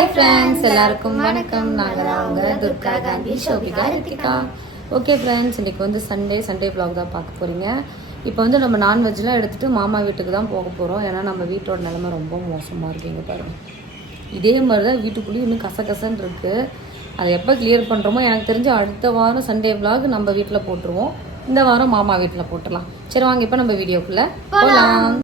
Hi friends எல்லாருக்கும் வணக்கம். நாங்கள் தான் உங்கள் துர்கா காந்தி ஷோபிகா ரித்திகா. ஓகே ஃப்ரெண்ட்ஸ் இன்னைக்கு வந்து சண்டே சண்டே vlog தான் பார்க்க போகிறீங்க இப்போ வந்து நம்ம நான்வெஜ்லாம் எடுத்துகிட்டு மாமா வீட்டுக்கு தான் போக போகிறோம் ஏன்னா நம்ம வீட்டோட நிலைமை ரொம்ப மோசமாக இருக்குங்க பாருங்க. இதே மாதிரி தான் வீட்டுக்குள்ளேயும் இன்னும் கசகசன்னு இருக்குது அதை எப்போ கிளியர் பண்ணுறோமோ எனக்கு தெரிஞ்சு அடுத்த வாரம் சண்டே vlog நம்ம வீட்டில் போட்டுருவோம். இந்த வாரம் மாமா வீட்டில் போட்டுடலாம். சரி வாங்க இப்போ நம்ம வீடியோக்குள்ளே போகலாம்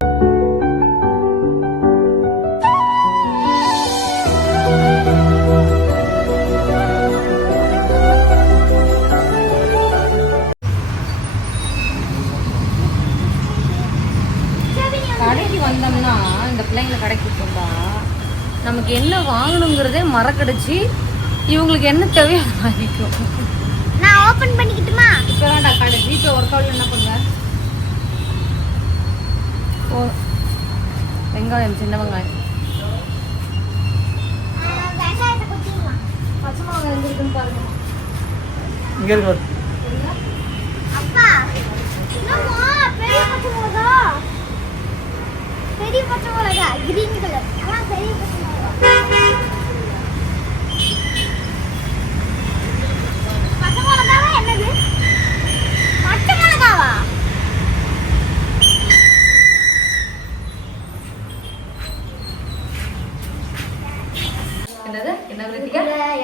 நமக்கு என்ன வாங்கணுங்கிறதே மறக்கடிச்சு இவங்களுக்கு என்ன தேவையோ அதை வாங்கிக்கும் நான் ஓபன் பண்ணிக்கிட்டுமா? இப்போ வேண்டா கடை. ஜிபே ஒர்க் அவுட் என்ன பண்ணுவேன் ஓ வெங்காயம் சின்ன வெங்காயம். வெங்காயத்தை குத்திடலாம் பச்சை மிளகாய் எங்க இருக்குன்னு பாருங்க. இங்க இருக்கு. அப்பா. என்னம்மா பெரிய பச்சை மிளகா? பெரிய பச்சை மிளகா கிரீன் கலர் பெரிய பச்சை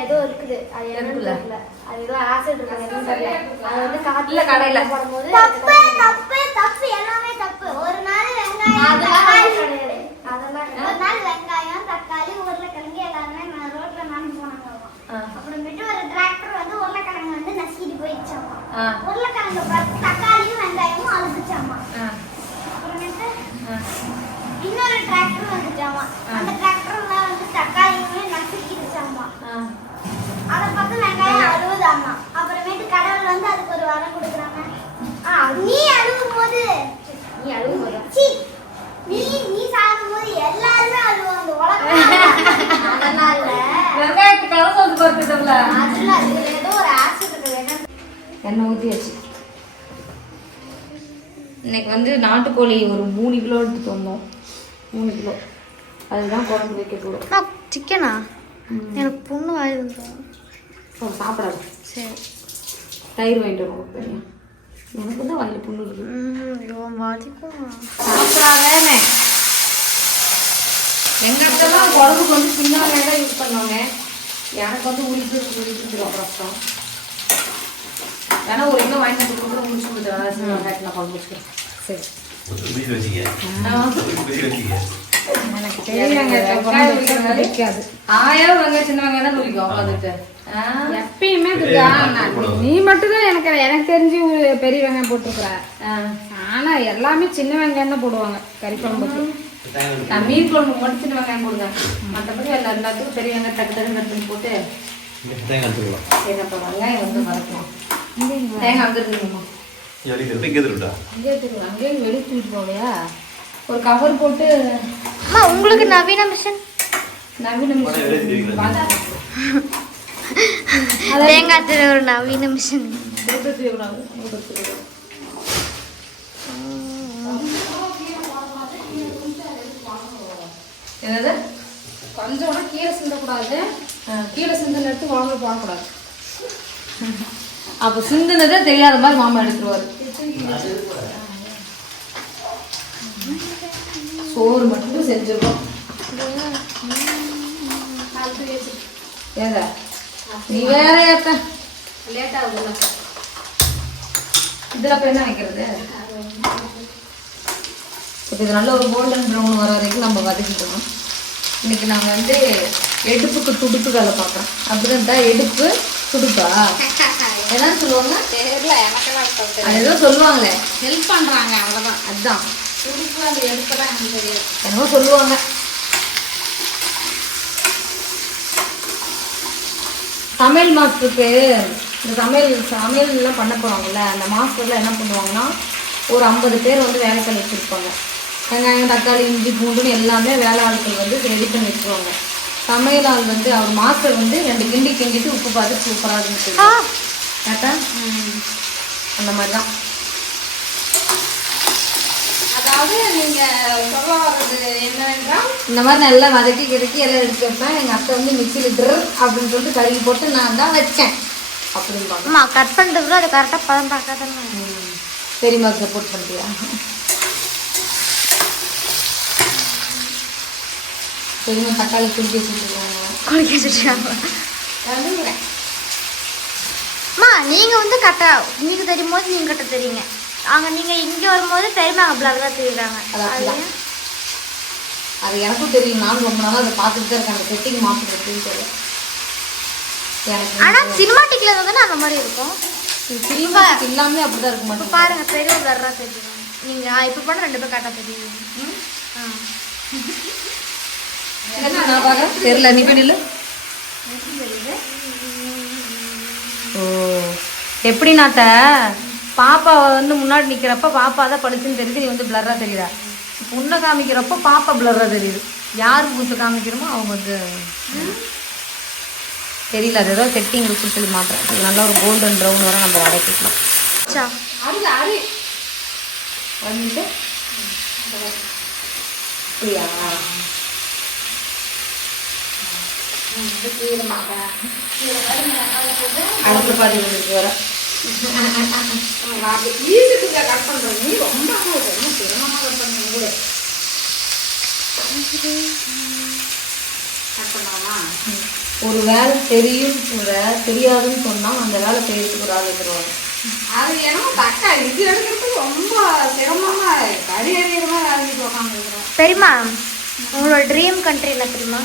ஏதோ இருக்குது. அது என்னன்னு எதுக்குள்ள? தெரியல. அது ஏதோ ஆசிட் இருக்கு அது என்னன்னு தெரியல. அது வந்து காட்டுல இல்ல, கடையில. போடும்போது தப்பு தப்பு தப்பு. எல்லாமே தப்பு. ஒரு நாள் வெங்காயம் அதெல்லாம் தக்காளி கிடையாது. அதெல்லாம் ஒரு நாள் வெங்காயம் தக்காளி உருளைக்கிழங்கு எல்லாமே நான் ரோட்ல நடந்து போனாங்க ஆ. அப்புறமேட்டு ஒரு டிராக்டர் வந்து உருளைக்கிழங்கு வந்து நசுக்கிட்டு போயிடுச்சாமா ஆ. உருளைக்கிழங்கு பார்த்து தக்காளியும் வெங்காயமும் அழுதுச்சாமா அப்புறமேட்டு. இன்னொரு டிராக்டர் வந்துச்சாமா. அந்த டிராக்டர்ல வந்து தக்காளியுமே நசுக்கிடுச்சாமா. அதை பார்த்து வெங்காயம் அழுவுதாமா அப்புறமேட்டு கடவுள் வந்து அதுக்கு ஒரு வரம் கொடுக்குறாங்க. நீ அழுவும் போது நீ அழுவும் போதா? நீ நீ சாகும் போது எல்லாருமே அழுவாங்க. உலகம் அதெல்லாம் இல்ல. வெங்காயத்துக்கு அளவு வந்து பார்த்துட்டோம்ல. எண்ணெய் ஊற்றியாச்சு இன்னைக்கு வந்து நாட்டுக்கோழி ஒரு மூணு கிலோ எடுத்துட்டு வந்தோம். மூணு கிலோ. அதுதான் குழம்பு வைக்க போகிறோம் சிக்கனா எனக்கு புண்ணு ஆயிடுது சாப்பிடாது. சரி. தயிர் வாங்கிட்டு வருவோம் எனக்கு தான் வாயில் புண்ணு இருக்கு. ஐயோ பாதிக்கும் சாப்பிடாதே எங்க இடத்துலாம் குழம்புக்கு வந்து சின்ன தான் யூஸ் பண்ணுவாங்க. எனக்கு வந்து உரிப்பு உரிப்பு கஷ்டம் வேணா ஒரு கிலோ வாங்கிட்டு வந்து கூட முடிச்சு கொடுத்துருவேன் நான் குழம்பு வச்சுக்கிறேன் சரி. எனக்கு பிடிக்காது ஆயிரம் வெங்காயம் சின்ன வெங்காயம் தான் பிடிக்கும் அவ்வளோதுட்டு எப்பயுமே நீ மட்டும் தான் எனக்கு எனக்கு தெரிஞ்சு ஒரு பெரிய வெங்காயம் போட்டிருக்கிற. ஆனா எல்லாமே சின்ன வெங்காயம் தான் போடுவாங்க கறி குழம்புக்கு. நான் மீன் குழம்பு மட்டும் சின்ன வெங்காயம் போடுங்க. மற்றபடி எல்லா எல்லாத்துக்கும் பெரிய வெங்காயம் டக்கு டக்கு கட் பண்ணி போட்டு அப்போ வெங்காயம் வந்து வதக்கலாம் தேங்காய் அங்கே இருக்குங்கம்மா இங்கே இருக்கா வெளியே தூக்கிட்டு போகலையா? ஒரு கவர் போட்டு அம்மா உங்களுக்கு நவீன மிஷின் நவீன தூக்கிக்கலாம். தேங்காய் திரு ஒரு நவீன மிஷின். என்னது? கொஞ்சம் கீரை சிந்தக்கூடாது. கீரை சிந்தனை எடுத்து குழம்புல போடக்கூடாது அப்போ சிந்துனதே தெரியாத மாதிரி மாமா எடுத்துருவாரு. சோறு மட்டும் செஞ்சிருக்கோம். ஏங்க நீ வேற ஏத்த. லேட் ஆகுதுல்ல இதுல அப்ப என்ன வைக்கிறது? இப்போ இது நல்ல ஒரு கோல்டன் ப்ரௌன் வர வரைக்கும் நம்ம வதக்கிக்கணும். இன்னைக்கு நாங்கள் வந்து எடுப்புக்கு துடுப்பு வேலை பார்க்குறேன். அப்படிதான் எடுப்பு துடுப்பா என்னன்னு சொல்லுவாங்க தெரியல எனக்கெல்லாம் அது ஏதோ சொல்லுவாங்களே. ஹெல்ப் பண்றாங்க அவ்வளவுதான் அதுதான் துடுப்பு அந்த எடுப்பு தான் எனக்கு தெரியாது. என்னமோ சொல்லுவாங்க. சமையல் மாஸ்டருக்கு இந்த சமையல் சமையல் எல்லாம் பண்ண போகிறாங்கல்ல அந்த மாஸ்டர்லாம் என்ன பண்ணுவாங்கன்னா ஒரு ஐம்பது பேர் வந்து வேலைக்கால் வச்சுருப்பாங்க. வெங்காயம் தக்காளி இஞ்சி பூண்டுன்னு எல்லாமே வேலை ஆட்கள் வந்து ரெடி பண்ணி வச்சுருவாங்க. சமையல் ஆள் வந்து அவர் மாஸ்டர் வந்து ரெண்டு கிண்டி கிண்டிட்டு உப்பு பார்த்து சூப்பராக இருந்துச்சு. கேட்டா? அந்த மாதிரி தான் அதாவது நீங்க சொல்ல வர்றது என்னவென்றால் இந்த மாதிரி நல்லா வதக்கி கிடக்கி எல்லாம் எடுத்து வைப்பேன். எங்கள் அத்தை வந்து மிக்சியில் ட்ரு அப்படின்னு சொல்லிட்டு கழுவி போட்டு நான் தான் வச்சேன். அப்படிம்பாங்க. அம்மா கட் பண்ணிட்டு அது கரெக்டாக பதம் பார்க்காதானே பெரியம்மாவுக்கு சப்போர்ட் பண்ணிட்டியா பெரியம்மா தக்காளி குளிக்க வச்சுருக்காங்க குளிக்க வச்சுட்டாங்க அம்மா நீங்கள் வந்து கட்ட உங்களுக்கு தெரியும் போது நீங்கள் கட்ட தெரியுங்க. அங்கே நீங்கள் இங்கே வரும்போது பெரியமா பிளர் தான் தெரியுறாங்க. அது எனக்கும் தெரியும். நானும் ரொம்ப நாளாக அதை பார்த்துட்டு தான் இருக்கேன். அந்த செட்டிங் தெரியல. எனக்கு ஆனால் சினிமாட்டிக்கில் வந்து அந்த மாதிரி இருக்கும்? சினிமா இல்லாமே அப்படிதான் இருக்க இப்போ மாட்டேன் பாருங்க பெரிய பிளராக தெரியும் நீங்கள் இப்போ பண்ண ரெண்டு பேர் கரெக்டாக தெரியும் ஆ. தெரியல நீ பிடில ஓ எப்படி நாத்த பாப்பா வந்து முன்னாடி நிக்கிறப்ப பாப்பா தான் படிச்சுன்னு தெரியுது நீ வந்து பிளரா தெரியுதா? இப்போ உன்னை காமிக்கிறப்ப பாப்பா பிளரா தெரியுது. யாருக்கு குத்து காமிக்கிறோமோ அவங்க வந்து தெரியல அது ஏதோ செட்டிங் இருக்குன்னு சொல்லி மாத்திரம் இது நல்லா ஒரு கோல்டன் ப்ரௌன் வர நம்ம வதக்கிக்கலாம் வந்துட்டு அடுத்த பாதி உங்களுக்கு வர ஈஸிக்கு கட் பண்றது நீ ரொம்ப சிரமமாக கட் பண்ணுங்க கூட கட் பண்ணலாமா ஒரு வேலை தெரியும் கூட தெரியாதுன்னு சொன்னா அந்த வேலை செய்யறதுக்கு ஒரு ஆள் இருக்கிறாங்க அது என்னமோ தக்காளி இது எடுக்கிறதுக்கு ரொம்ப சிரமமா கறி அறிகிற மாதிரி அரைஞ்சிட்டு உட்காந்துருக்குறோம் பெரியமா உங்களோட ட்ரீம் கண்ட்ரி என்ன தெரியுமா?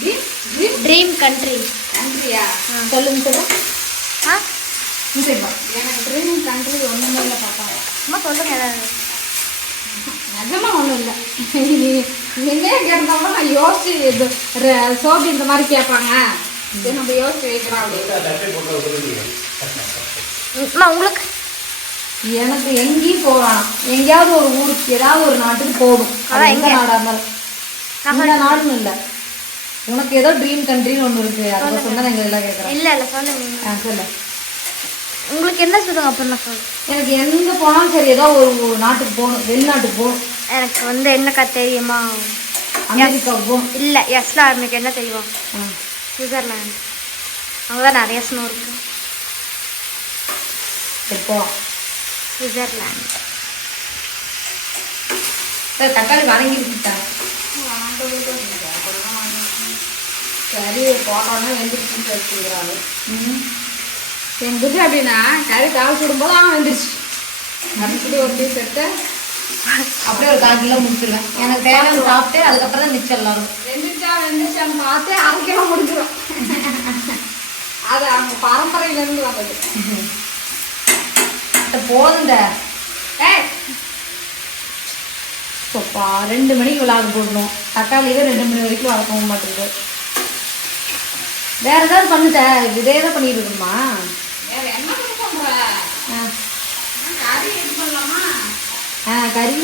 ட்ரீம் கண்ட்ரி கண்ட்ரியா சொல்லுங்க சொல்லுங்க. ஆ? சரிப்பா எனக்கு ட்ரீம் கண்ட்ரி ஒன்றுமே இல்லை பாப்பா. அம்மா சொல்லுங்க ஏதாவது. நிஜமா ஒன்றும் இல்லை. நீங்களே கேட்டோம்னா நான் யோசிச்சு இது ர- சோபி இந்த மாதிரி கேட்பாங்க. நம்ம யோசிச்சு வைக்கிறோம் அப்படின்னு. உங்களுக்கு? எனக்கு எங்கேயும் போகலாம். எங்கேயாவது ஒரு ஊருக்கு ஏதாவது ஒரு நாட்டுக்கு போகணும். அது அதான் எங்க? நாடா இருந்தாலும். இந்த நாடுன்னு இல்லை. உனக்கு ஏதோ ட்ரீம் கண்ட்ரின்னு ஒன்று இருக்கு. அதை சொன்னா எங்க எல்லாம் கேட்குறேன் இல்லை இல்லை சொல்லுங்க. ஆ சொல்லு. உங்களுக்கு என்ன சொல்லுங்க அப்புறம் நான் சொல்லுங்க எனக்கு எங்க போனாலும் சரி ஏதோ ஒரு நாட்டுக்கு போகணும் வெளிநாட்டுக்கு போகணும். எனக்கு வந்து என்னக்கா தெரியுமா? அமெரிக்காவுக்கு போகணும். இல்லை எஸ்ல ஆரம்பிக்க என்ன தெரியும். சுவிட்சர்லாந்து. அங்கே தான் நிறைய ஸ்னோ இருக்கு. போகலாம் சுவிட்சர்லாந்து. சரி தக்காளி வதங்கி சரி போட்டோன்னா வெந்துருச்சுன்னு வச்சுக்கிறாங்க என் புத்தி அப்படின்னா கறி கால் சுடும்போது அவன் வந்துருச்சு. அப்படி ஒரு பீஸ் எடுத்து அப்படியே ஒரு கால் கிலோ முடிச்சிருவேன். எனக்கு தேவையான சாப்பிட்டு அதுக்கப்புறம் தான் மிச்சம் எல்லாரும். வெந்துச்சா வெந்துச்சான்னு பார்த்து அரை கிலோ முடிஞ்சிடும் அது அவங்க பரம்பரையிலேருந்து வந்தது. போதுங்க ஏய்! சோப்பா ரெண்டு மணிக்கு விளாட போடணும் தக்காளியே ரெண்டு மணி வரைக்கும் வளர்க்கவும் மாட்டேங்குது. வேற ஏதாவது பண்ணுத இதே தான் பண்ணிட்டு இருக்கணுமா? ஆ. கறி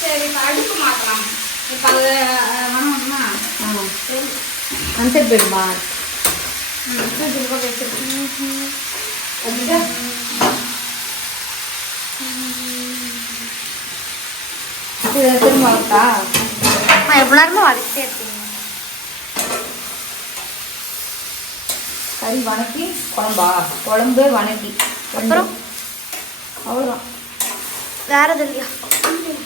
சரி அடுப்பு மாற்றலாம் இப்போ அது ஆ. அன்செட் போயிடுமா? இது திரும்ப எவ்வளோ வதக்கிட்டே இருக்கீங்க? கறி வணக்கி குழம்பா? குழம்பு வணக்கி. அப்புறம்? அவ்வளோதான் வேற எதுவும் இல்லையா?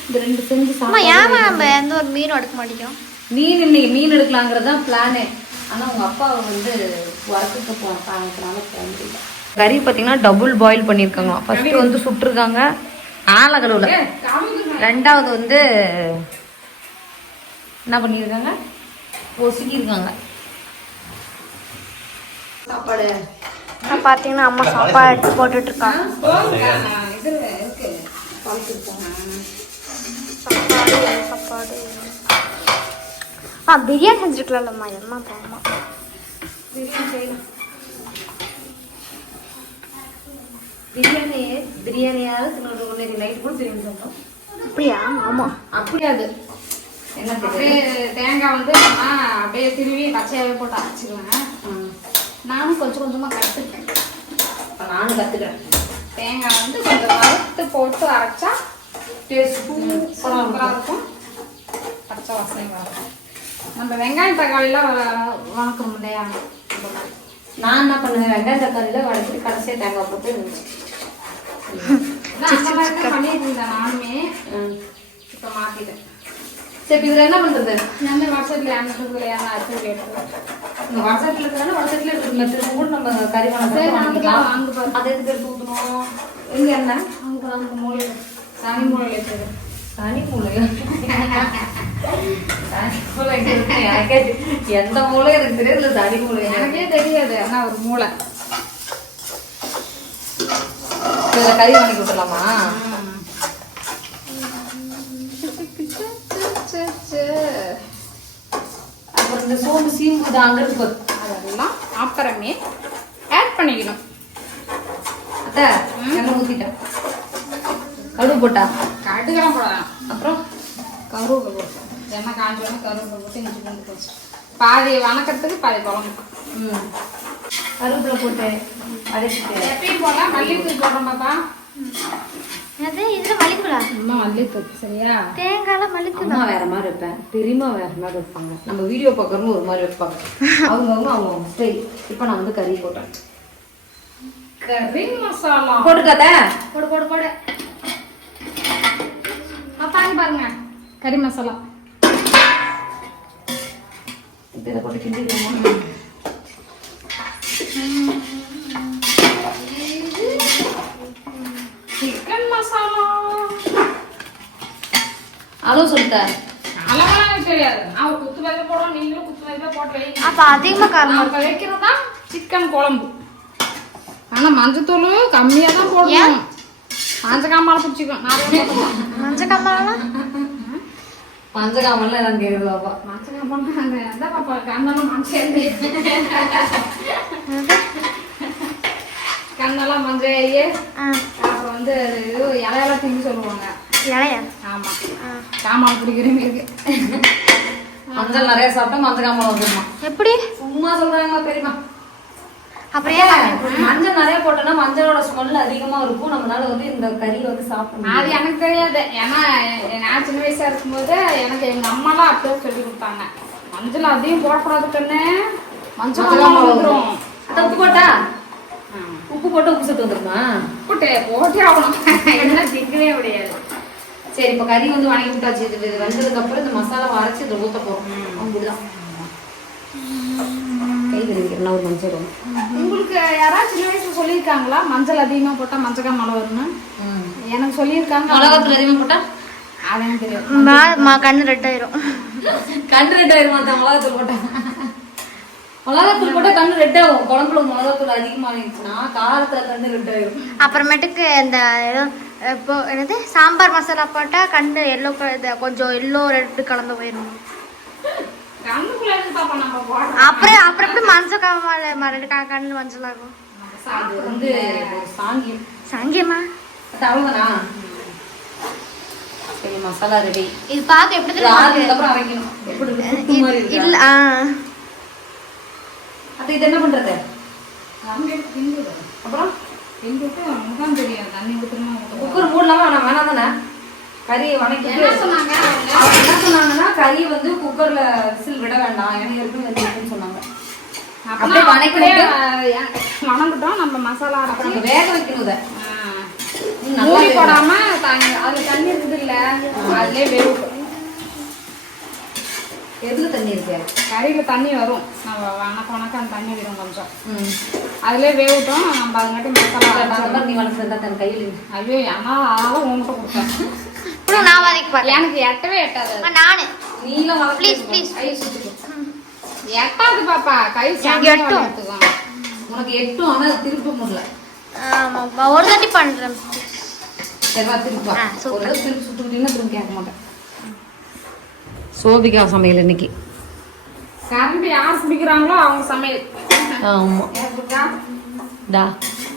இந்த ரெண்டு செஞ்சு சாப்பிட்டா ஏமா நம்ம எந்த ஒரு மீனும் எடுக்க மாட்டேங்கிறோம்? மீன் இன்னைக்கு மீன் எடுக்கலாங்கிறது தான் பிளானே ஆனால் உங்கள் அப்பா வந்து ஒர்க்குக்கு போகிறாங்கிறனால போக முடியல கறி பார்த்தீங்கன்னா டபுள் பாயில் பண்ணியிருக்காங்க. ஃபர்ஸ்ட் வந்து சுட்டிருக்காங்க. ஆள கழுவுல ரெண்டாவது வந்து என்ன பண்ணியிருக்காங்க? பொசுக்கியிருக்காங்க. சாப்பாடு? நான் பார்த்தீங்கன்னா அம்மா சாப்பாடு எடுத்து போட்டுட்டு இருக்காங்க இது சாப்பாடு சாப்பாடு. ஆ பிரியாணி செஞ்சுருக்கலாம்மா எம்மா அம்மா. பிரியாணி செய்யலாம் பிரியாணி பிரியாணியாவது தின்னு ஒன்று நைட் கூட பிரியாணி சாப்பிட்டோம் அப்படியா? ஆமா. அப்படியே அது. என்ன அப்படியே தேங்காய் வந்து அப்படியே திருவி பச்சையாவே போட்டு அரைச்சிருவேன் நானும் கொஞ்சம் கொஞ்சமா கற்றுப்பேன் நானும் கற்றுக்கிறேன் தேங்காய் வந்து கொஞ்சம் வறுத்து போட்டு அரைச்சா டேஸ்ட் சூப்பராக இருக்கும். பச்சை வாசனை வரும். நம்ம வெங்காயம் தக்காளிலாம் வ- வணக்கணும் இல்லையா. நான் என்ன பண்ணுவேன்? வெங்காயம் தக்காளியில் வடக்கிட்டு கடைசியாக தேங்காய் போட்டு நான் அந்த மாதிரி தான் பண்ணிட்டு இருந்தேன் நானுமே. இப்போ மாற்றிட்டேன் சரி இதில் என்ன பண்ணுறது நம்ம வாட்ஸ்அப்பில் இரநூறு இரநூறு அரிசி எடுத்துக்கலாம் இந்த வாட்ஸ்அப்பில் இருக்கிறனால வாட்ஸ்அப்பில் இருக்கிற திரும்ப கூட நம்ம கறி பாரு. அதை எதுக்கு எடுத்து ஊற்றணும் எங்கே என்ன? அங்கே அங்கே மூலையில் சனி மூலையில் இருக்குது சனி மூலையா சனி இருக்கு? எனக்கே எந்த மூலை எனக்கு தெரியாது இல்லை சனி மூலை எனக்கே தெரியாது. ஆனால் ஒரு மூளை. இதில் கறி வாங்கி கொடுத்துடலாமா இந்த சோம்பு சீம்பு இது அங்கே இருக்கு பாரு. அதெல்லாம் அப்புறமே ஆட் பண்ணிக்கணும். அத்தை எண்ணெய் ஊற்றிட்டேன் கடுகு போட்டா? கடுகெல்லாம் போடலாம் அப்புறம்? கருவேப்பிலை போட்டோம் எண்ணெய் காஞ்சோடனே கருவேப்பிலை போட்டு இஞ்சி பூண்டு போச்சு பாதி வணக்கத்துக்கு பாதி குழம்பு. ம். கருவேப்பிலை போட்டு அடைச்சிட்டு எப்பயும் போல மல்லித்தூள் போடுறோம் பாப்பா. அது இதுல மல்லிக்கூடா அம்மா மல்லித்தூள் சரியா? தேங்காய்ல மல்லிக்கூடா அம்மா வேற மாதிரி வைப்பேன். பெரியம்மா வேற மாதிரி வைப்பாங்க. நம்ம வீடியோ பார்க்கறவங்க ஒரு மாதிரி வைப்பாங்க. அவங்கவுங்க அவங்க ஸ்டைல் இப்போ நான் வந்து கறி போட்டேன். கறி மசாலா. போட்டுக்காத போடு போடு போடு. பாப்பாங்க பாருங்க. கறி மசாலா. இதை போட்டு கிண்டிடுவோமா சிக்கன் மசாலா அளவு சொல்லிட்டேன் அளவெல்லாம் எனக்கு தெரியாது. அவன் குத்து வயது போடுவோம் நீங்களும் குத்து வயது போட்டு வைங்க அப்ப அதிகமா காரம் நம்ம வைக்கிறதா? சிக்கன் குழம்பு. ஆனா மஞ்சத்தூள் கம்மியா தான் போடணும். மஞ்சள் காமால பிடிச்சிக்கும் நிறைய போடணும் மஞ்சள் கம்பளம் பஞ்சகாமெல்லாம் எல்லாம் கேட்குது பாப்பா. மஞ்சள் காமால அந்த பாப்பா கண்ணெல்லாம் மஞ்சள். கண்ணெல்லாம் மஞ்சள். அப்புறம் வந்து இது இலையெல்லாம் திங்க சொல்லுவாங்க. இலையா? ஆமா. காமால பிடிக்கிறவங்க இருக்கு. மஞ்சள் நிறைய சாப்பிட்டா மஞ்சள் வந்துருமா? எப்படி? சும்மா சொல்றாங்க பெரியம்மா அப்படியே மஞ்சள் நிறைய போட்டோம்னா மஞ்சளோட ஸ்மெல் அதிகமா இருக்கும். நம்மளால வந்து இந்த கறி வந்து சாப்பிட முடியாது. அது எனக்கு தெரியாது. ஏன்னா நான் சின்ன வயசா இருக்கும்போது எனக்கு எங்க அம்மாலாம் அப்படியே சொல்லி கொடுத்தாங்க. மஞ்சள் அதையும் போடக்கூடாது கண்ணு. மஞ்சள் காமால காமால அதான் உப்பு போட்டா? உப்பு போட்டு உப்பு சத்து வந்துருமா? போட்டு போட்டே ஆகணும். என்ன திங்கவே முடியாது. சரி இப்போ கறி வந்து வணக்கி விட்டாச்சு. இது இது வெந்ததுக்கு அப்புறம் இந்த மசாலா அரைச்சி இதை ஊற்ற போகிறோம் அப்படிதான். கை கழுவிக்கிறேன். ஒரு மஞ்சள் வரும். உங்களுக்கு யாராவது சின்ன வயசுல சொல்லியிருக்காங்களா? மஞ்சள் அதிகமா போட்டா மஞ்சள் காமால வரும்னு? எனக்கு சொல்லியிருக்காங்க. மிளகாத்தூள் அதிகமாக போட்டா? அது எனக்கு கண்ணு ரெட் ஆயிரும். கண்ணு ரெட் ஆயிரும் மாத்தா மிளகாத்தூள் போட்டா. மிளகாத்தூள் போட்டா கண்ணு ரெட் ஆகும். குழம்புல மிளகாத்தூள் அதிகமாக இருந்துச்சுன்னா காரத்துல கண்ணு ரெட் ஆயிரும். அப்புறமேட்டுக்கு இந்த இப்போ என்னது? சாம்பார் மசாலா போட்டா கண்ணு எல்லோ கொஞ்சம் எல்லோ ரெட் கலந்து போயிடும் கண்ணுக்குள்ள இருந்து பாப்பா நம்ம போடுறோம் அப்புறம் அப்புறம் எப்படி மஞ்சள் காமால மறுபடி கண்ணு மஞ்சள் ஆகும் அது வந்து ஒரு சாங்கியம் அது மசாலா ரெடி இது பார்க்க எப்படி அப்புறம் இல்ல அப்ப இது என்ன பண்றது? தண்ணி அப்புறம் திங்குட்டு முகம் தெரியும் தண்ணி குக்கர் மூடலாமா வேணாம் வேணாம் தானே? கறியை வணக்கிட்டு என்ன சொன்னாங்க? அவங்க? அவங்க என்ன சொன்னாங்கன்னா கறி வந்து குக்கர்ல விசில் விட வேண்டாம். ஏன்னா ஏற்கனவே வெந்திருக்குன்னு சொன்னாங்க. அப்படியே வணக்கிட்டு வணங்கிட்டோம். நம்ம மசாலா அப்புறம் வேக வைக்கணும் இதை. ஆ. ம், நல்லா மூடி வேகணும். போடாம த- அதுல தண்ணி இருக்குது இல்ல வேகும் எதுல தண்ணி இருக்கு? கறியில தண்ணி வரும். நம்ம வணக்க வணக்க அந்த தண்ணி விடும் கொஞ்சம் ம். அதுலயே வேகட்டும் நம்ம அதுங்காட்டி மசாலா அந்த. மாதிரி நீ வணக்கிறதா தன் கையில். ஐயோ ஏன்னா அதெல்லாம் உங்கள்கிட்ட கொடுத்தேன். நான் வதக்கி பார்த்தேன் எனக்கு எட்டவே எட்டாது. நானு. வளர்த்து ப்ளீஸ் ப்ளீஸ் கை சுத்திக்கோ. எட்டாது பாப்பா. கை எட்டும். உனக்கு எட்டும் ஆனா அது திருப்ப முடியல. ஒரு தாட்டி பண்றேன். சரிவா திருப்பா. ஒரு தடவை திருப்பி சுட்டுக்கிட்டீங்கன்னா திரும்ப கேட்க மாட்டேன். சோபிகா சமையல் இன்னைக்கு. கரண்ட் யார் பிடிக்கிறாங்களோ அவங்க சமையல். ஆமா. ஏற்புக்கா? டா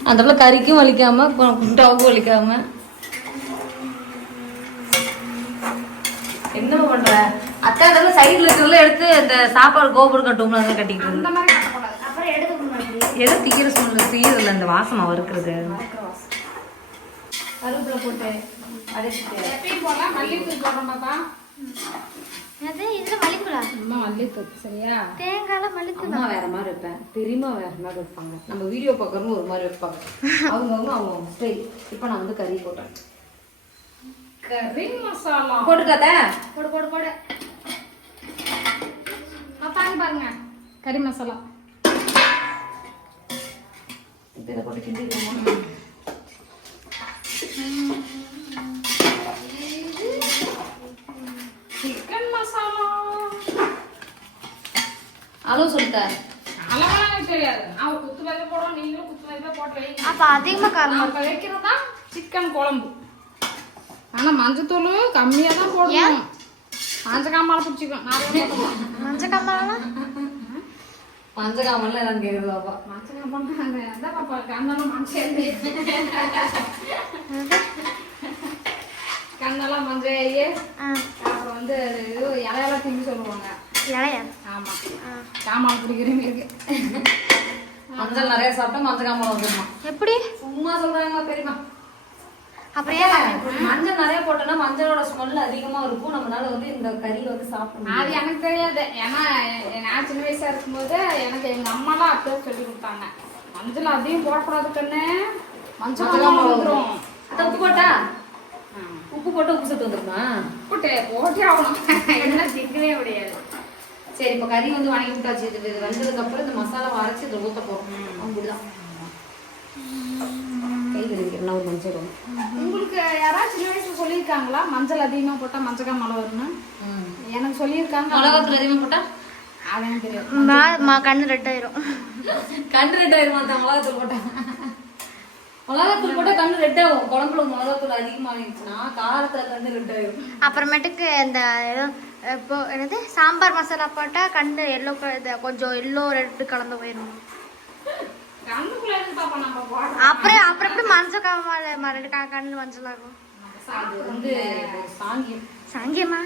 அந்த இடத்துல கறிக்கும் வலிக்காம குண்டாவுக்கும் வலிக்காம. என்ன பண்ற? அக்கா இதெல்லாம் சைடுல இருக்கிறதுல எடுத்து இந்த சாப்பாடு கோபுரம் கட்டும்ல அதை கட்டிக்கிட்டு அந்த எது தீர சொல்லு தீரல அந்த வாசம் அவர் இருக்கிறது. கருவேப்பிலை போட்டு அடைச்சிட்டு எப்பயும் போல மல்லித்தூள் போடுறோம் பாப்பா. அது இதுல மல்லித்தூளா சும்மா மல்லித்தூள் சரியா? தேங்காய்ல மல்லித்தூள் அம்மா வேற மாதிரி வைப்பேன். பெரியம்மா வேற மாதிரி வைப்பாங்க. நம்ம வீடியோ பார்க்கறவங்க ஒரு மாதிரி வைப்பாங்க. அவங்கவுங்க அவங்க ஸ்டைல் இப்போ நான் வந்து கறி போட்டேன். கறி மசாலா. போட்டுக்காத போடு போடு போடு. பாப்பாங்க பாருங்க. கறி மசாலா. இதை போட்டு கிண்டிடுவோமா சிக்கன் மசாலா அளவு சொல்லிட்டேன் அளவெல்லாம் எனக்கு தெரியாது அவன் குத்து வைக்க போடுவோம் நீங்களும் குத்து வைக்க போட்டு வைங்க அப்ப அதிகமா காரம் நான் இப்ப வைக்கிறதா சிக்கன் குழம்பு ஆனா மஞ்சத்தூள் கம்மியா தான் போடணும் மஞ்சள் காமால பிடிச்சிக்கும் நான் ஒண்ணே போடுவேன். மஞ்சள் காமலாம் மஞ்சள் காமல்ல என்னன்னு கேக்குது பாப்பா மஞ்சள் காமால அந்த அதான் பாப்பா கண்ணெல்லாம் மஞ்சள் கண்ணெல்லாம் மஞ்சள் ஏறி அப்புறம் வந்து இது இலையெல்லாம் திங்க சொல்லுவாங்க. இலையா? ஆமா. காமால் பிடிக்கிறவங்க இருக்கு. மஞ்சள் நிறைய சாப்பிட்டா மஞ்சள் காமல் வந்துருமா. எப்படி? சும்மா சொல்றாங்கம்மா பெரியம்மா. அப்புறம் ஏன்? மஞ்சள் நிறைய போட்டோம்னா மஞ்சளோட ஸ்மெல் அதிகமா இருக்கும். நம்மளால வந்து இந்த கறி வந்து சாப்பிட அது எனக்கு தெரியாது. ஏன்னா நான் சின்ன வயசா இருக்கும்போது எனக்கு எங்க அம்மாலாம் அப்படியே சொல்லி கொடுத்தாங்க. மஞ்சள் அதிகம் போடக்கூடாது கண்ணு. மஞ்சள் வந்துடும் உப்பு போட்டா உப்பு போட்டு உப்பு சத்து வந்துருமா போட்டு போட்டே ஆகணும். என்ன சிக்கவே முடியாது. சரி இப்போ கறி வந்து வணக்கி விட்டாச்சு இது இது வெந்ததுக்கு அப்புறம் இந்த மசாலா அரைச்சி இதில் ஊற்ற போகிறோம் அப்படிதான். கை கழுவிக்கிறேன். ஒரு மஞ்சள் வரும். உங்களுக்கு யாராவது சின்ன வயசுல சொல்லியிருக்காங்களா? மஞ்சள் அதிகமா போட்டா மஞ்சள் காமால் வரும்னு? எனக்கு சொல்லியிருக்காங்க. மிளகாத்தூள் அதிகமாக போட்டா? அது எனக்கு தெரியாது. கண்ணு ரெட் ஆயிரும் கண்ணு ரெட் ஆயிருமா அந்த மிளகாத்தூள் போட்டா? மிளகாத்தூள் போட்டா கண்ணு ரெட் ஆகும். குழம்புல மிளகாத்தூள் அதிகமாகிடுச்சுன்னா காரத்துல கண்ணு ரெட் ஆயிரும் அப்புறமேட்டுக்கு இந்த இப்போ என்னது? சாம்பார் மசாலா போட்டா கண்ணு எல்லோ கொஞ்சம் எல்லோ ரெட் கலந்து போயிடும் அப்புறம் அப்புறம் எப்படி மஞ்சள் காமால மறுபடி கண்ணு மஞ்சள் ஆகும்? சாங்கியம்.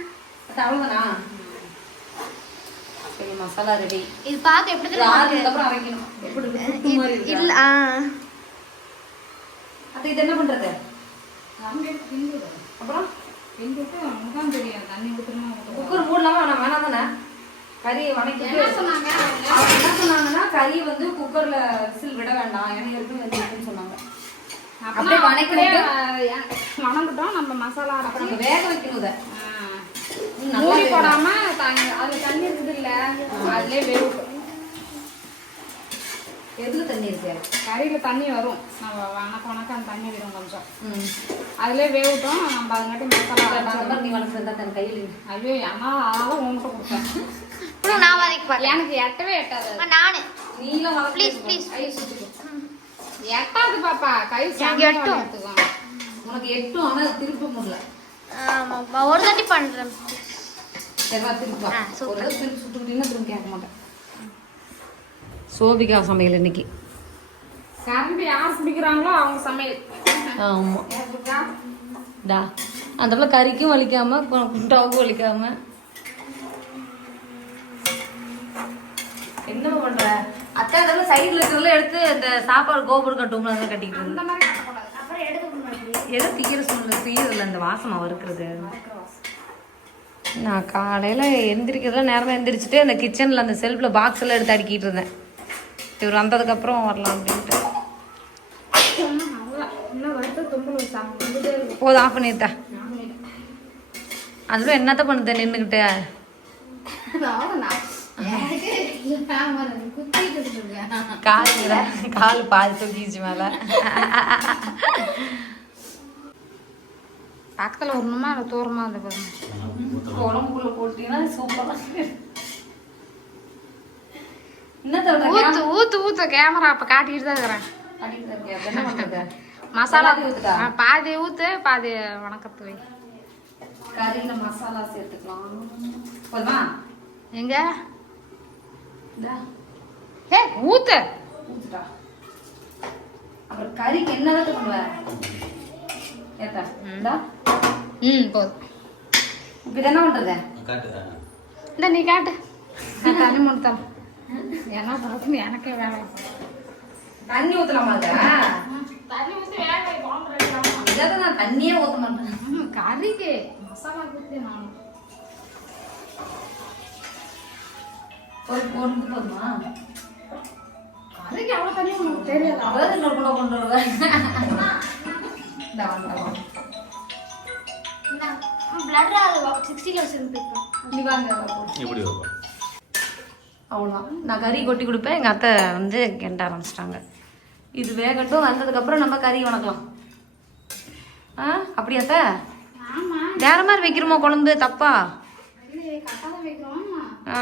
மசாலா ரெடி இது பார்க்க எப்படி இது தெரியுமா ஆறுனதுக்கு அப்புறம் அரைக்கணும் எப்படி இருக்கு புட்டு மாதிரி இருக்கு? இருக்கா? இல்ல ஆ அது இது என்ன கிண்டுது. அப்புறம்? குக்கர் மூடலாமா வேணாம் வேணாம் தானே? கறி என்ன சொன்னாங்க? என்ன சொன்னாங்கன்னா கறி வந்து குக்கர்ல விசில் விட வேண்டாம் ஏன்னா வெந்திருக்குன்னு சொன்னாங்க. அப்படியே வணக்கிட்டு வணங்கிட்டோம் நம்ம மசாலா அப்ப வேக வைக்கணும் இதை. மூடி. போடாம அதுல தண்ணி இருக்குது இல்ல அதுலயே வேகும் எதுல தண்ணி இருக்கு? கறியில தண்ணி வரும். நம்ம வணக்க அந்த தண்ணி விடும் கொஞ்சம். ம். அதுலயே வேகட்டும். நம்ம அதுங்காட்டி மசாலா நீ வளர்த்துருந்தா தன் கையில். ஐயோ ஏன்னா அதெல்லாம் உங்கள்கிட்ட கொடுத்தேன். நான் வதக்கி எனக்கு எட்டவே எட்டாது. நானு. நீலாம் வளர்த்து ப்ளீஸ் ப்ளீஸ் கை சுத்திக்கோ. எட்டாது பாப்பா. கை எட்டும். உனக்கு எட்டும் ஆனா அது திருப்ப முடியல. ஆமாப்பா ஒரு தாட்டி பண்றேன். சரிவா திருப்பா. ஒரு திருப்பி சுட்டுக்கிட்டீங்கன்னா திரும்ப கேட்க மாட்டேன். சோபிகா சமையல் இன்னைக்கு. கரண்டி யார் பிடிக்கிறாங்களோ அவங்க சமையல். ஆமா. ஏற்புக்கா? டா அந்த கறிக்கும் வலிக்காம குண்டாவுக்கும் வலிக்காம. என்ன பண்ற? அத்தை அதெல்லாம் சைடுல இருக்கிறதுல எடுத்து இந்த சாப்பாடு கோபுரம் கட்டுவோம்ல அதை கட்டிக்கிட்டு இந்த இருந்தேன் மாதிரி எதை தீர சொல்லு தீரல அந்த வாசமா வறுக்கிறது நான் காலையில் எந்திரிக்கிறதுல நேரமாக எந்திரிச்சிட்டு அந்த கிச்சனில் அந்த செல்ஃபில் பாக்ஸ் எல்லாம் எடுத்து அடுக்கிட்டு இருந்தேன். இவர் வந்ததுக்கப்புறம் வரலாம் அப்படின்ட்டு அவ்வளோ இன்னும் வருத்த தும்பல் சாப்பிட்டுட்டே இருக்கும் போதும் ஆஃப் பண்ணிட்டா அதில் என்னத்த பண்ணுது நின்றுக்கிட்டு கால் கால் பாதி தூக்கிச்சு மேலே. பக்கத்தில் ஒன்றுமா இல்லை தூரமாக இருந்த பாருங்க. குழம்புக்குள்ள போட்டீங்கன்னா சூப்பராக ஊத்து ஊத்து ஊத்து கேமரா அப்ப காட்டிட்டு தான் இருக்கிறேன். மசாலா பாதி ஊத்து பாதி வணக்கத்து வை. கறியில் மசாலா சேர்த்துக்கலாம். போதுமா? எங்க? ஏ ஊத்து. ஊத்துட்டா. அப்புறம் கறிக்கு என்னதான் பண்ணுவ ஏத்தா இந்தா. ம் போதும். இப்போ என்ன பண்ணுறது காட்டு இந்த நீ காட்டு. நான் தண்ணி முடித்தேன் என்ன பார்த்து எனக்கே வேலை. தண்ணி ஊற்றலாமா தண்ணி ஊற்றி வேக இதை நான் தண்ணியே ஊற்ற மாட்டேன். கறிக்கு மசாலா கொடுத்து நான். ஒரு பொண்ணு போதுமா? கறிக்கு அவ்வளோ தண்ணி உனக்கு தெரியாது? அவ்வளோ இன்னொரு கூட கொண்டு வருவேன் இந்த அவ்வளோதான் நான் கறி கொட்டி கொடுப்பேன். எங்கள் அத்தை வந்து கெண்ட ஆரம்பிச்சிட்டாங்க. இது வேகட்டும் வந்ததுக்கப்புறம் நம்ம கறி வணக்கலாம். ஆ அப்படியா ஆமா. வேற மாதிரி வைக்கிறோமா குழம்பு? தப்பா? ஆ.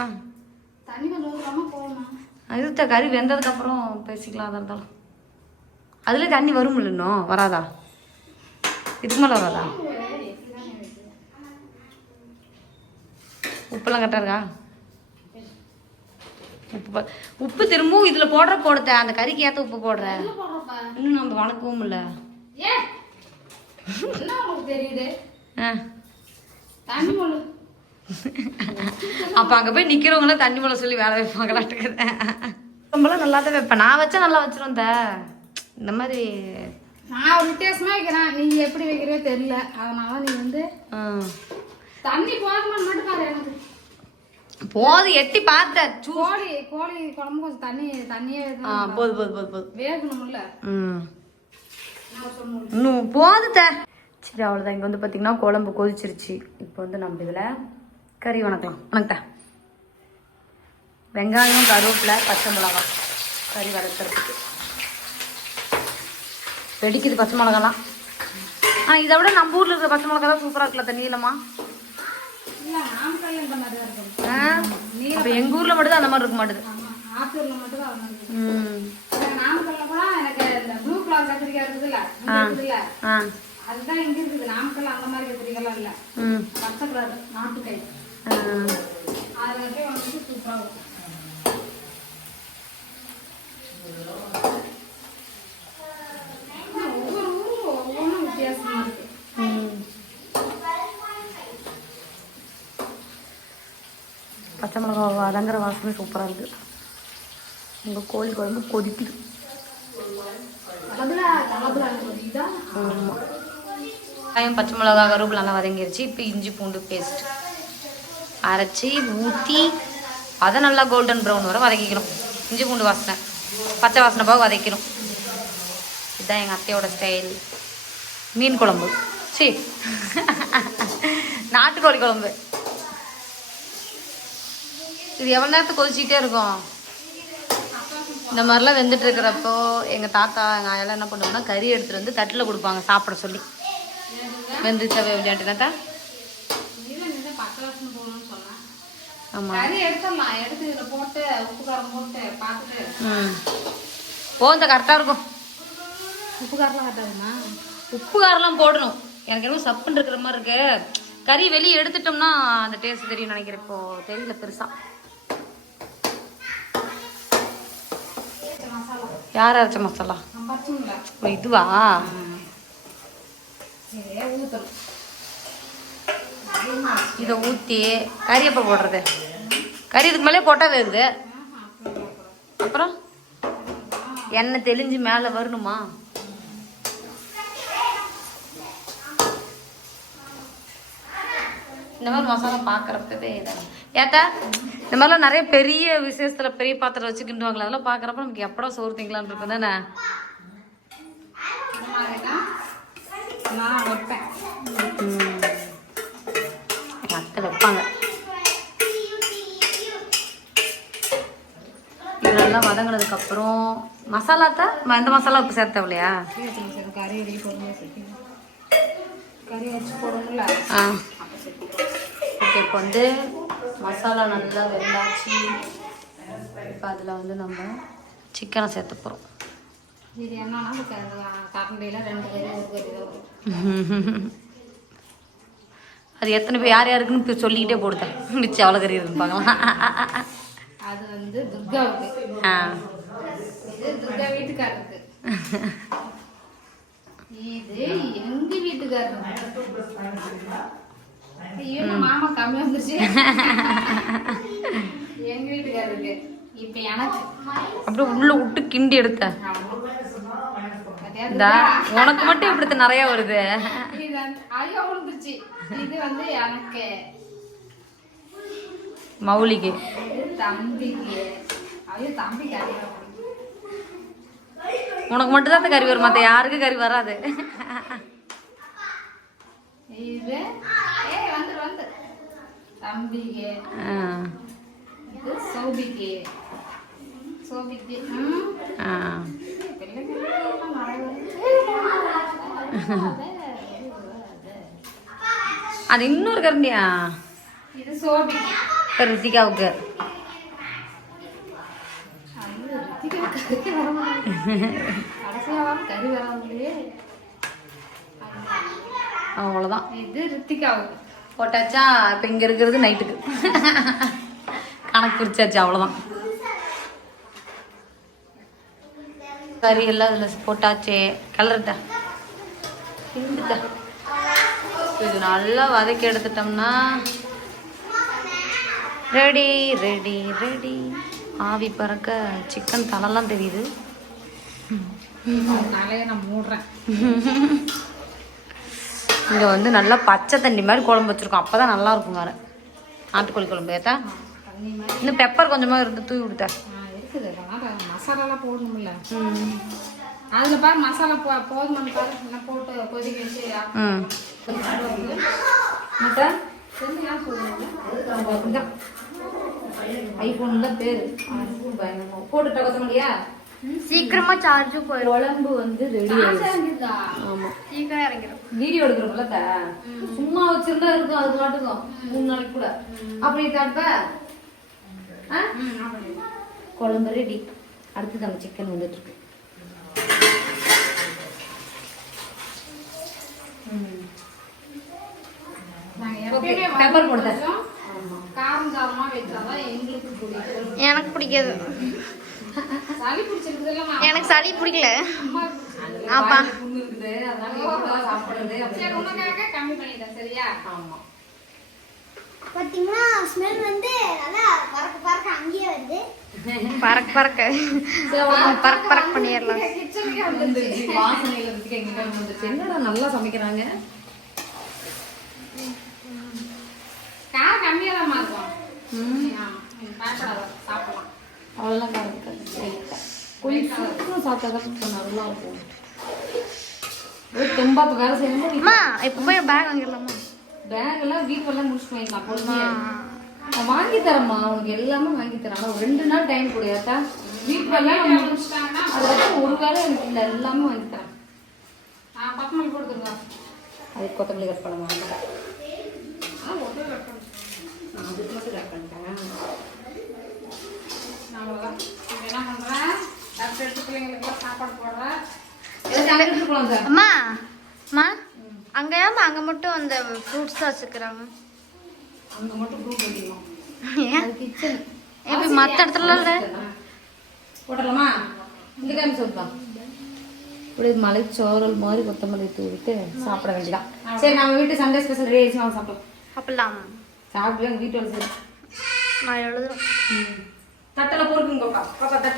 இதுத்த கறி வெந்ததுக்கப்புறம் பேசிக்கலாம் அதாக இருந்தாலும். அதுலேயே தண்ணி வரும்ல இன்னும்? வராதா? இதுக்கு மேலே வராதா? உப்புலாம் கரெக்டாக இருக்கா? உப்பு உப்பு திரும்பவும் இதில் போடுற போடுத அந்த கறிக்கு ஏற்ற உப்பு போடுற. இன்னும் நம்ம வணக்கவும் இல்லை. அப்போ அங்கே போய் நிற்கிறவங்களாம் தண்ணி மேலே சொல்லி வேலை வைப்பாங்களாட்டுக்குது. ரொம்பலாம் நல்லா தான் வைப்பேன். நான் வச்சா நல்லா வச்சிரும் இந்த இந்த மாதிரி. நான் ஒரு வித்தியாசமா வைக்கிறேன். நீங்க எப்படி வைக்கிறீங்க தெரியல. அதனால நீ வந்து. தண்ணி போதுமான்னு மட்டும் பாரு எனக்கு. போதும் எட்டி பார்த்தேன் சூ கோழி கோழி குழம்பு கொஞ்சம் தண்ணி தண்ணியே ஆ போது போது போது போது. வேகணும்ல. ம். இன்னும் போதுத சரி அவ்வளோதான் இங்கே வந்து பார்த்தீங்கன்னா குழம்பு கொதிச்சிருச்சு. இப்போ வந்து நம்ம இதில் கறி வணக்கலாம் வணக்கத்தா வெங்காயம் கருவேப்பிலை பச்சை மிளகாய். கறி வதக்கிறதுக்கு வெடிக்குது பச்சை மிளகாலாம் ஆ இதை விட நம்ம ஊரில் இருக்கிற பச்சை மிளகா தான் சூப்பராக இருக்குல்ல தண்ணி இப்போ எங்கள் ஊரில் மட்டும் தான் அந்த மாதிரி இருக்க மாட்டுது. அது ம். நாமக்கல்ல இருக்குதுல்ல அதுதான் இங்க இருக்குது? நாமக்கல் அந்த மாதிரி கத்திரிக்காய்லாம் இல்ல. பச்சை கலர் நாட்டுக்காய் போய் வந்து சூப்பரா இருக்கும் ஆனா ஒவ்வொரு ஊரும் ஒவ்வொன்றும் வித்தியாசமா இருக்கு ம். பச்சை மிளகா வதங்குற வாசனை சூப்பராக இருக்குது உங்கள் கோழி குழம்பு கொதிக்குது. வெங்காயம் பச்சை மிளகா கருவேப்பிலை நல்லா வதங்கிருச்சு. இப்போ இஞ்சி பூண்டு பேஸ்ட் அரைச்சி ஊற்றி அதை நல்லா கோல்டன் ப்ரௌன் வரை வதக்கிக்கணும். இஞ்சி பூண்டு வாசனை. பச்சை வாசனை போக வதக்கணும் இதுதான் எங்கள் அத்தையோட ஸ்டைல் மீன் குழம்பு. சி நாட்டுக்கோழி குழம்பு. இது எவ்வளோ நேரத்துக்கு கொதிச்சிக்கிட்டே இருக்கும்? இந்த மாதிரிலாம் வெந்துட்டு இருக்கிறப்போ எங்கள் தாத்தா எங்கள் ஆயெல்லாம் என்ன பண்ணுவோம்னா கறி எடுத்துகிட்டு வந்து தட்டில் கொடுப்பாங்க சாப்பிட சொல்லி. வெந்துச்சா அப்படின்ட்டுனாத்தா தாத்தா ம். போந்த கரெக்டாக இருக்கும். உப்பு காரம்லாம் உப்பு போடணும். எனக்கு என்னமோ சப்புன்னு இருக்கிற மாதிரி இருக்கு. கறி வெளியே எடுத்துட்டோம்னா அந்த டேஸ்ட் தெரியும் நினைக்கிறேன். இப்போ தெரியல பெருசா. யார் அரைச்ச மசாலா? ஓ, இதுவா? இதை ஊற்றி கறி எப்போ போடுறது. கறி இதுக்கு மேலே போட்டால் வேகுது. அப்புறம்? எண்ணெய் தெளிஞ்சு மேலே வரணுமா? இந்த மாதிரி மசாலா பார்க்குறப்பவே ஏத்தா இந்த மாதிரிலாம் நிறைய பெரிய விசேஷத்தில் பெரிய பாத்திரம் வச்சு கிண்டுவாங்களே அதெல்லாம் பார்க்குறப்ப நமக்கு எப்படா சோறு திங்கலான்னு இருக்கும் தானே? நான் வைப்பேன் அத்தை வைப்பாங்க. இது நல்லா வதங்கினதுக்கு அப்புறம் மசாலா தான் எந்த மசாலா உப்பு சேர்த்த இல்லையா சரி சரி கறி கறி வச்சு போடணும்ல ஆ. ஓகே இப்போ வந்து மசாலா நல்லா வெந்தாச்சு. இப்போ அதில் வந்து நம்ம சிக்கனை சேர்த்த போகிறோம் இது என்னன்னா கரண்டியில் ரெண்டு அது எத்தனை பேர் யார் யாருக்குன்னு சொல்லிக்கிட்டே போடுதேன். மிச்சம் எவ்வளோ கறி இருப்பாங்களா அது வந்து துர்காவுக்கு. ஆ. இது துர்கா வீட்டுக்காரருக்கு. இது எங்க வீட்டுக்காரருக்கு? மாமா கம்மி வந்துருச்சு. எங்க வீட்டுக்காரருக்கு. இப்ப எனக்கு. அப்படியே உள்ள விட்டு கிண்டி எடுத்த. உனக்கு மட்டும் இப்படி நிறைய வருது. இது வந்து- எனக்கு. மௌலிக்கு. இது தம்பிக்கு. ஐயோ தம்பி கறி உனக்கு மட்டும் தான் கறி வரும் மற்ற யாருக்கும் கறி வராது. இது தம்பிக்கு. சோபிக்கு. சோபிக்கு. அது இன்னொரு கரண்டியா? இது சோபிக்கு ரித்திகாவுக்கு. அவ்வளோதான் இது ரித்திகாவுக்கு. போட்டாச்சா இப்போ இங்கே இருக்கிறது நைட்டுக்கு கணக்கு பிரிச்சாச்சு அவ்வளோதான் கறி எல்லாம் இதில் போட்டாச்சே. கலர்ட்டா கிண்டுட்டா இது நல்லா வதக்கி எடுத்துட்டோம்னா. ரெடி ரெடி ரெடி ஆவி பறக்க சிக்கன் தலைலாம் தெரியுது. நான் மூடுறேன். இங்கே வந்து நல்லா பச்சை தண்ணி மாதிரி குழம்பு வச்சுருக்கோம். அப்போ தான் நல்லா இருக்கும் வேறு. நாட்டுக்கோழி குழம்பு ஏத்தா? இன்னும் பெப்பர் கொஞ்சமாக இருந்து தூவி இருக்குது. ஆனால் மசாலாலாம் போடணும்ல. அதில் பாரு மசாலா போ போதுமானு பாரு. நான் போட்டு கொதிக்க வச்சு ம். ஐஃபோன் தான் பேர். போட்டுட்டா கொத்தமல்லியா சீக்கிரமா சார்ஜும் போயிடும் குழம்பு வந்து ரெடி ஆயிடுச்சு. ஆமாம் சீக்கிரம் இறங்கிடும் வீடியோ எடுக்கிறோம்ல? சும்மா வச்சிருந்தா இருக்கும் அது மாட்டுக்கும் மூணு நாளைக்கு கூட. அப்படி ஆ? குழம்பு ரெடி அடுத்து நம்ம சிக்கன் வந்துட்டு இருக்கு எனக்கு பிடிக்காது. எனக்கு சளி பிடிக்கல. ஆப்பா பாத்தீங்கன்னா ஸ்மெல் வந்து நல்லா பறக்க பறக்க அங்கேயே வருது. பறக்க பறக்க. பறக்க பறக்க பண்ணிடலாம். என்னடா நல்லா சமைக்கிறாங்க? காரம் கம்மியாக தான் இருக்கும் சாப்பிடலாம். அவ்வளோலாம் காரம் இருக்காது லைட்டா. கொஞ்சம் சுத்தம் சாப்பிட்டா தான் கொஞ்சம் நல்லா இருக்கும். இப்ப வேலை செய்யணும் அம்மா இப்போ போய் பேக் வாங்கிடலாமா? பேக் எல்லாம் வீட்டெல்லாம் முடிச்சு இரு. நான் வாங்கி தரேம்மா. உனக்கு எல்லாமே வாங்கி தரேன். ஆனா ஒரு ரெண்டு நாள் டைம் கொடுயாத்தா முடிச்சிட்டாங்கன்னா அதுக்கப்புறம் ஒரு வேலை எனக்கு இல்லை. எல்லாமே வாங்கி தரேன். கொத்தமல்லி அதுக்கு கொத்தமல்லி கட் பண்ண மாட்டேன் ஆ ஒரே வெட்கம். அதுக்கு மட்டும் கட் பண்ணிட்டேன் அவ்வளோதான் இப்போ என்ன பண்ணுறேன் டாக்டர் எடுத்து பிள்ளைங்களுக்குலாம் சாப்பாடு போடுறேன். எடுத்துக்கலாம் சார். அம்மா அம்மா அங்க அங்க மட்டும் அந்த ஃப்ரூட்ஸ் தான் வச்சுக்கிறாங்க. அங்க மட்டும் ஏன்? கிச்சன் எப்படி இடத்துல இல்ல? போடலாமா இந்த டைம் சொல்லலாம் இப்படி மலைச்சோறல் மாதிரி கொத்தமல்லி தூவிட்டு சாப்பிட வேண்டியதான் சரி நம்ம வீட்டு சண்டே ஸ்பெஷல் ரெடி ஆயிடுச்சு வாங்க சாப்பிடலாம். வீட்டு வந்து சரி. நான் எழுதுறேன். தட்டில் பொறுக்குங்க பாப்பா பாப்பா தட்டில்